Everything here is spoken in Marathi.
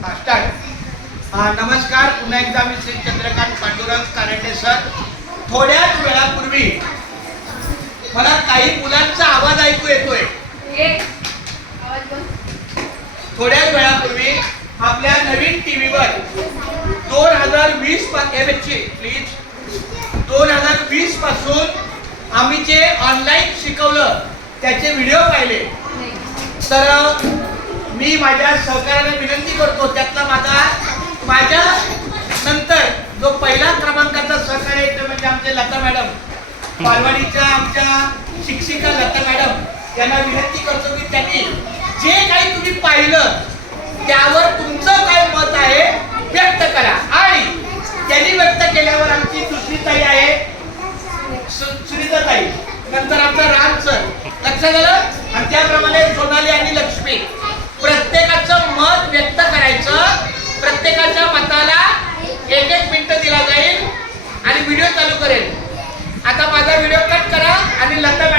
नमस्कार, पुन्हा एकदा मी श्री चंद्रकांत पांडुरंग कारंडे सर. थोड्याच वेळापूर्वी मला काही मुलांचा आवाज ऐकू येतोय. थोड्याच वेळापूर्वी आपल्या नवीन टीव्हीवर 2020 पासून आम्ही जे ऑनलाईन शिकवलं त्याचे व्हिडिओ पाहिले. तर मी माझ्या सहकार्याने विनंती करतो, त्यातला माझ्या नंतर जो पहिला क्रमांकाचा सहकार्य येतो म्हणजे आमचे लता मॅडम, बालवाडीच्या आमच्या शिक्षिका लता मॅडम यांना विनंती करतो की त्यांनी जे काही तुम्ही पाहिलं त्यावर तुमचं काय मत आहे व्यक्त करा. आणि त्यांनी व्यक्त केल्यावर आमची दुसरी ताई आहे सुनीता ताई, नंतर आमचा राम सर, लक्षात आलं. आणि त्याप्रमाणे सोनाली आणि लक्ष्मी, प्रत्येकाचं मत व्यक्त करायचं. प्रत्येकाच्या मताला 1-1 मिनिट दिला जाईल आणि व्हिडिओ चालू करेल. आता माझा व्हिडिओ कट करा आणि लता